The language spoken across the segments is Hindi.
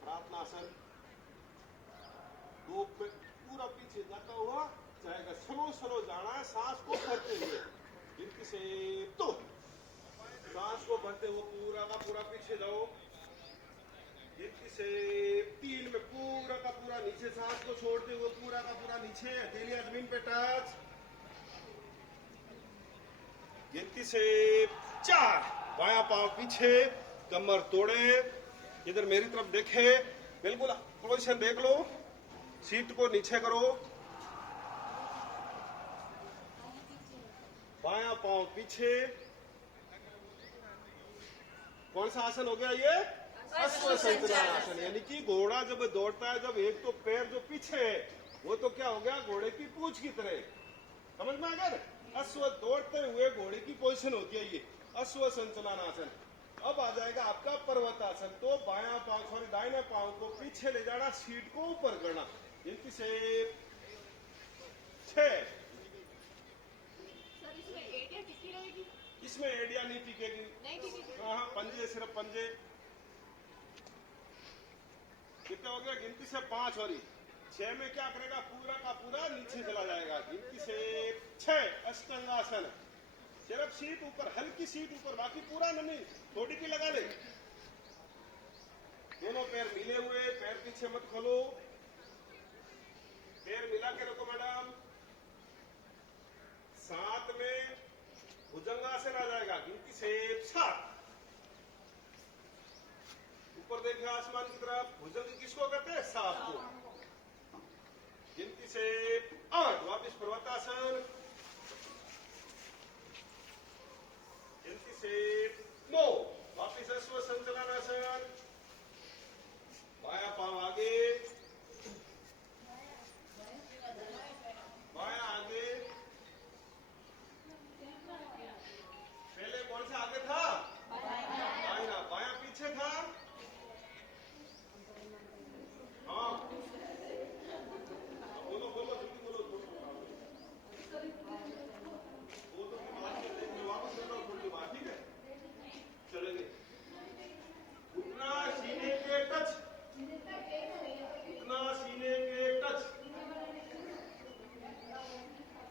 प्रार्थनासन। दो पूरा पीछे जाता हुआ जाएगा, स्लो स्लो जाना है, सांस को भरते हुए। गिनती से 2, सांस को भरते हुए पूरा का पूरा पीछे जाओ। गिनती से 3 में पूरा का पूरा नीचे, सांस को छोड़ते हुए पूरा का पूरा नीचे, अकेले जमीन पे टच। गिनती से 4, बायां पांव पीछे, कमर तोड़े, इधर मेरी तरफ देखे, बिल्कुल पोजीशन देख लो, सीट को नीचे करो, बायां पांव पीछे। कौन सा आसन हो गया ये? अश्वसंचलनासन। यानी कि घोड़ा जब दौड़ता है, जब एक तो पैर जो पीछे है वो तो क्या हो गया, घोड़े की पूंछ की तरह। समझ में आ गया? अश्व दौड़ते हुए घोड़े की पोजीशन होती है ये अश्वसंचलनासन। अब आ जाएगा आपका पर्वतासन। तो बायां पांव सॉरी दाहिने पांव को पीछे ले जाना, सीट को ऊपर करना। गिनती से 6। इसमें एडिया नहीं टिकेगी। हाँ, पंजे, सिर्फ पंजे। कितना हो गया? गिनती से 5 और 6 में क्या करेगा, पूरा का पूरा नीचे चला जाएगा। गिनती से 6, अष्टांगासन। सिर्फ सीट ऊपर, हल्की सीट ऊपर, बाकी पूरा नहीं, थोड़ी की लगा ले। दोनों पैर मिले हुए, पैर पीछे मत खोलो, पैर मिला के रखो मैडम। 7 में भुजंगासन आ जाएगा। गिनती से 7, ऊपर देखे आसमान की तरफ। भुजंग किसको कहते हैं? सांप को। गिनती से 8, वापिस पर्वतासन। गिनती से 9, वापिस अश्वसंचलनासन। बायां पांव आगे, बायां आगे। पहले कौन सा आगे था? दाहिना। बायां पीछे था। हाँ, बोलो बोलो, जल्दी बोलो। वापस कर लो थोड़ी बात, ठीक है? चलेंगे। घुटना सीने के टच, घुटना सीने के टच।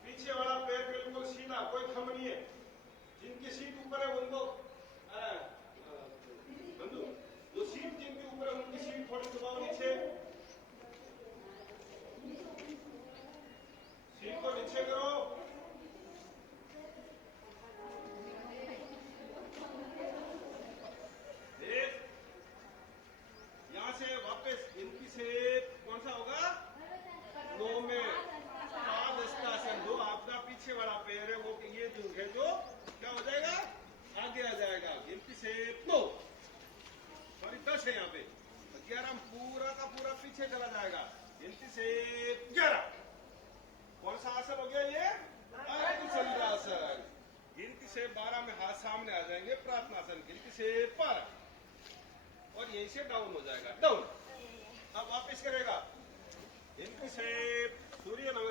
पीछे वाला पैर बिल्कुल सीधा, कोई खम नहीं है। जिनकी सीट ऊपर है उनको बंधु, जो सीट जिनके ऊपर है उनकी सीट थोड़ी दबाओ नीचे, सीट को नीचे करो। देख, यहां से वापस गिनती से कौन सा होगा? 9 में पादहस्तासन। जो आपका पीछे वाला पैर है वो ये जो है, जो क्या हो जाएगा, आगे आ जाएगा। गिनती से 9, सॉरी 10 है यहाँ पे। 11 में पूरा का पूरा पीछे चला जाएगा। गिनती से 11, कौन सा आसन हो गया ये? अर्धचंद्रासन। गिनती से 12 में हाथ सामने आ जाएंगे, प्रार्थनासन। गिनती से 12 और यहीं से डाउन हो जाएगा, डाउन। अब वापिस करेगा। गिनती से सूर्य नमस्कार।